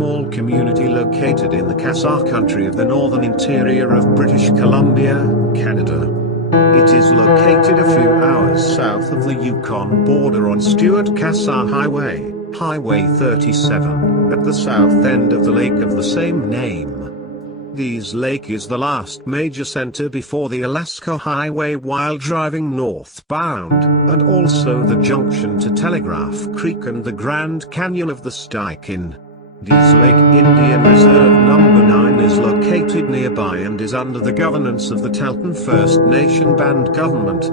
small community located in the Cassiar country of the northern interior of British Columbia, Canada. It is located a few hours south of the Yukon border on Stewart-Cassiar Highway, Highway 37, at the south end of the lake of the same name. Dease Lake is the last major center before the Alaska Highway while driving northbound, and also the junction to Telegraph Creek and the Grand Canyon of the Stikine. Dease Lake Indian Reserve No. 9 is located nearby and is under the governance of the Tahltan First Nation band government.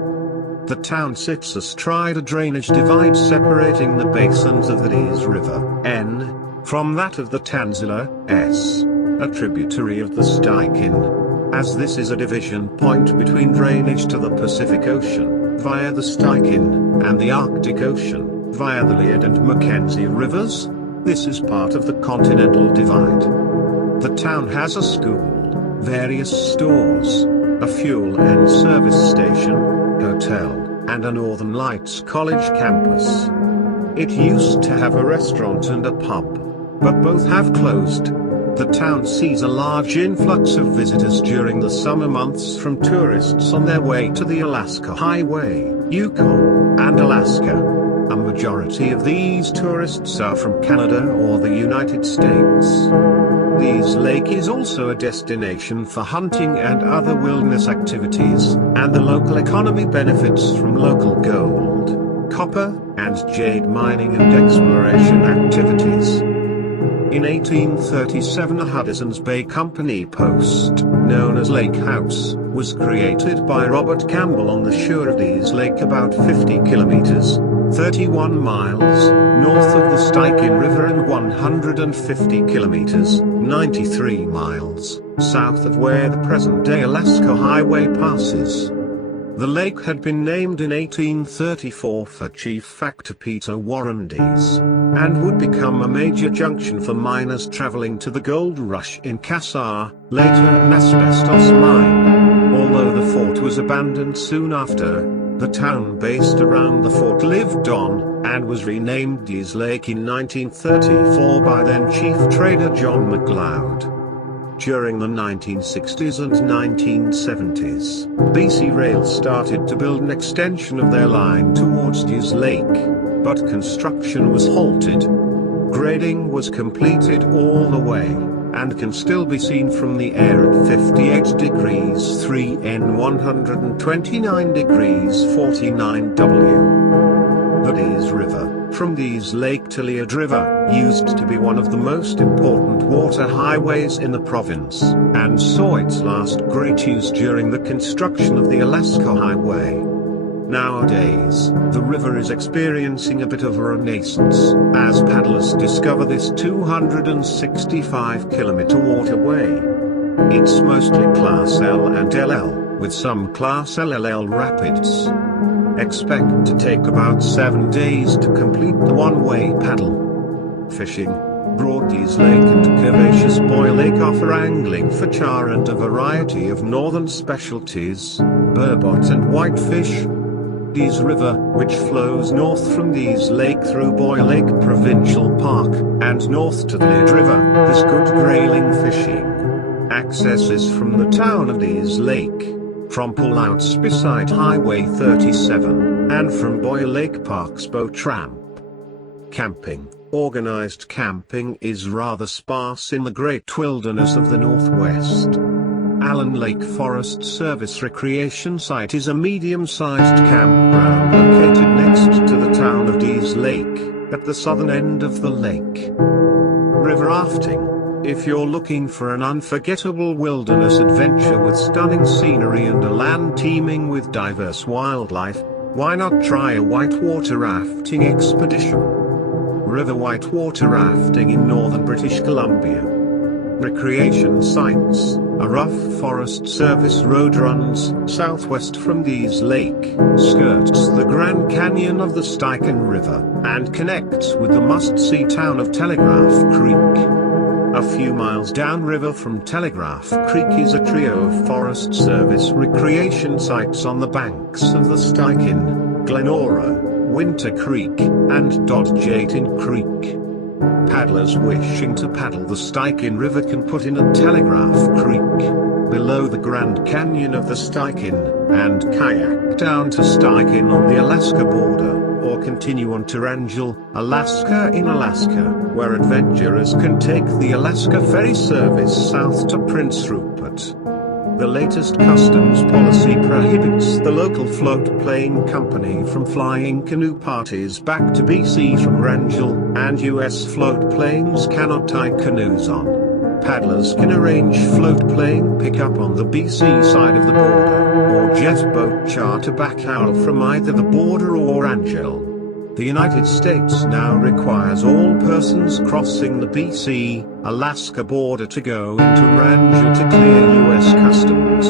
The town sits astride a drainage divide separating the basins of the Dease River, N, from that of the Tanzila, S, a tributary of the Stikine. As this is a division point between drainage to the Pacific Ocean, via the Stikine, and the Arctic Ocean, via the Liard and Mackenzie rivers, this is part of the Continental Divide. The town has a school, various stores, a fuel and service station, hotel, and a Northern Lights College campus. It used to have a restaurant and a pub, but both have closed. The town sees a large influx of visitors during the summer months from tourists on their way to the Alaska Highway, Yukon, and Alaska. A majority of these tourists are from Canada or the United States. Dease Lake is also a destination for hunting and other wilderness activities, and the local economy benefits from local gold, copper, and jade mining and exploration activities. In 1837 a Hudson's Bay Company post, known as Lake House, was created by Robert Campbell on the shore of Dease Lake about 50 kilometers, 31 miles, north of the Stikine River and 150 kilometers, 93 miles, south of where the present-day Alaska Highway passes. The lake had been named in 1834 for Chief Factor Peter Warren Dease, and would become a major junction for miners traveling to the gold rush in Cassiar, later an asbestos mine. Although the fort was abandoned soon after, the town based around the fort lived on, and was renamed Dease Lake in 1934 by then Chief Trader John McLeod. During the 1960s and 1970s, BC Rail started to build an extension of their line towards Dease Lake, but construction was halted. Grading was completed all the way, and can still be seen from the air at 58 degrees 3N 129 degrees 49 W. The Dease River, from Dease Lake to Liard River, used to be one of the most important water highways in the province, and saw its last great use during the construction of the Alaska Highway. Nowadays, the river is experiencing a bit of a renaissance, as paddlers discover this 265-kilometer waterway. It's mostly Class L and LL, with some Class LLL rapids. Expect to take about 7 days to complete the one-way paddle. Fishing. Broad Dease Lake and Curvaceous Boy Lake offer angling for char and a variety of northern specialties, burbot and whitefish. Dease River, which flows north from Dease Lake through Boy Lake Provincial Park, and north to the Liard River, has good grayling fishing. Access is from the town of Dease Lake, from pullouts beside Highway 37, and from Boy Lake Park's boat ramp. Camping. Organized camping is rather sparse in the great wilderness of the Northwest. Allen Lake Forest Service Recreation Site is a medium-sized campground located next to the town of Dease Lake, at the southern end of the lake. River rafting. If you're looking for an unforgettable wilderness adventure with stunning scenery and a land teeming with diverse wildlife, why not try a whitewater rafting expedition? River whitewater rafting in northern British Columbia. Recreation sites. A rough Forest Service road runs southwest from Dease Lake, skirts the Grand Canyon of the Stikine River, and connects with the must-see town of Telegraph Creek. A few miles downriver from Telegraph Creek is a trio of Forest Service recreation sites on the banks of the Stikine, Glenora, Winter Creek, and Jade Creek. Paddlers wishing to paddle the Stikine River can put in at Telegraph Creek, below the Grand Canyon of the Stikine, and kayak down to Stikine on the Alaska border, or continue on to Wrangell, Alaska in Alaska, where adventurers can take the Alaska Ferry service south to Prince Rupert. The latest customs policy prohibits the local float-plane company from flying canoe parties back to BC from Wrangell, and US float-planes cannot tie canoes on. Paddlers can arrange float-plane pickup on the BC side of the border, or jet boat charter back out from either the border or Wrangell. The United States now requires all persons crossing the BC-Alaska border to go into Wrangell to clear US customs.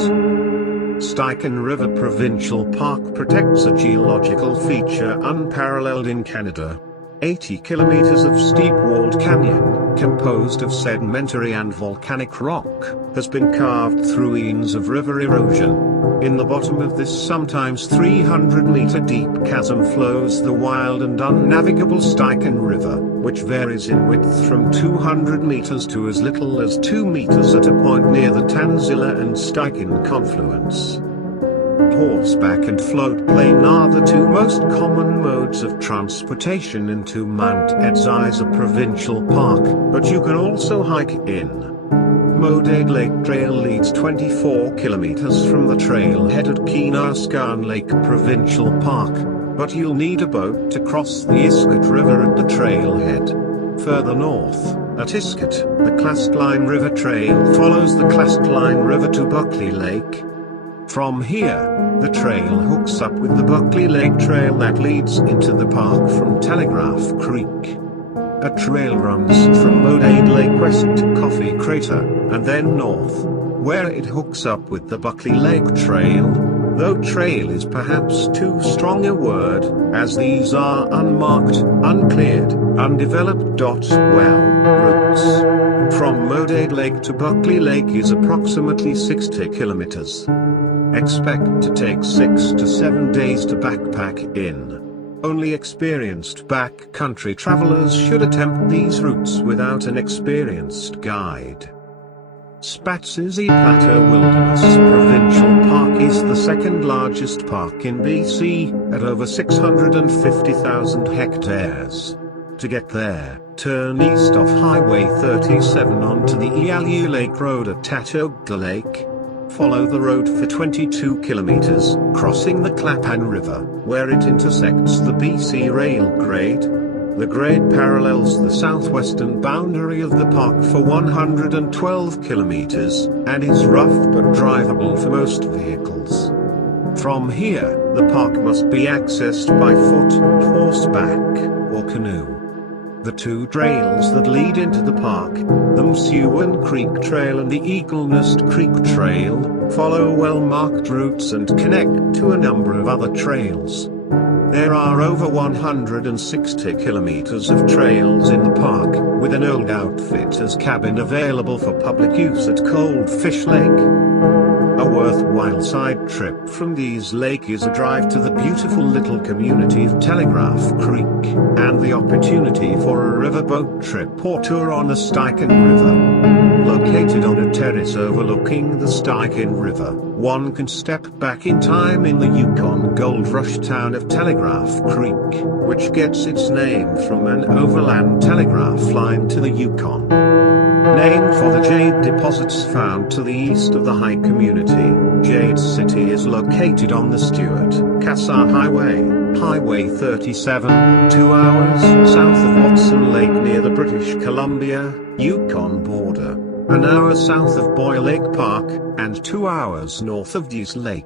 Stikine River Provincial Park protects a geological feature unparalleled in Canada. 80 kilometers of steep-walled canyon, composed of sedimentary and volcanic rock, has been carved through eons of river erosion. In the bottom of this sometimes 300-meter deep chasm flows the wild and unnavigable Stikine River, which varies in width from 200 meters to as little as 2 meters at a point near the Tanzila and Stikine confluence. Horseback and floatplane are the two most common modes of transportation into Mount Edziza Provincial Park, but you can also hike in. Jade Lake Trail leads 24 kilometers from the trailhead at Kinaskan Lake Provincial Park, but you'll need a boat to cross the Iskut River at the trailhead. Further north, at Iskut, the Clastline River Trail follows the Clastline River to Buckley Lake. From here, the trail hooks up with the Buckley Lake Trail that leads into the park from Telegraph Creek. A trail runs from Jade Lake west to Coffee Crater, and then north, where it hooks up with the Buckley Lake Trail, though trail is perhaps too strong a word, as these are unmarked, uncleared, undeveloped routes. From Jade Lake to Buckley Lake is approximately 60 kilometers. Expect to take 6 to 7 days to backpack in. Only experienced backcountry travelers should attempt these routes without an experienced guide. Spatsizi Wilderness Provincial Park is the second largest park in BC, at over 650,000 hectares. To get there, turn east off Highway 37 onto the Ialua Lake Road at Tatogda Lake. Follow the road for 22 kilometers, crossing the Clapan River, where it intersects the BC Rail Grade. The grade parallels the southwestern boundary of the park for 112 kilometers, and is rough but drivable for most vehicles. From here, the park must be accessed by foot, horseback, or canoe. The two trails that lead into the park, the Msewan Creek Trail and the Eagle Nest Creek Trail, follow well-marked routes and connect to a number of other trails. There are over 160 kilometers of trails in the park, with an old outfitter's cabin available for public use at Coldfish Lake. A worthwhile side trip from Dease Lake is a drive to the beautiful little community of Telegraph Creek, and the opportunity for a riverboat trip or tour on the Stikine River. Located on a terrace overlooking the Stikine River, one can step back in time in the Yukon gold rush town of Telegraph Creek, which gets its name from an overland telegraph line to the Yukon. Named for the jade deposits found to the east of the high community, Jade City is located on the Stewart, Cassiar Highway, Highway 37, 2 hours south of Watson Lake near the British Columbia, Yukon border, an hour south of Boyle Lake Park, and 2 hours north of Dease Lake.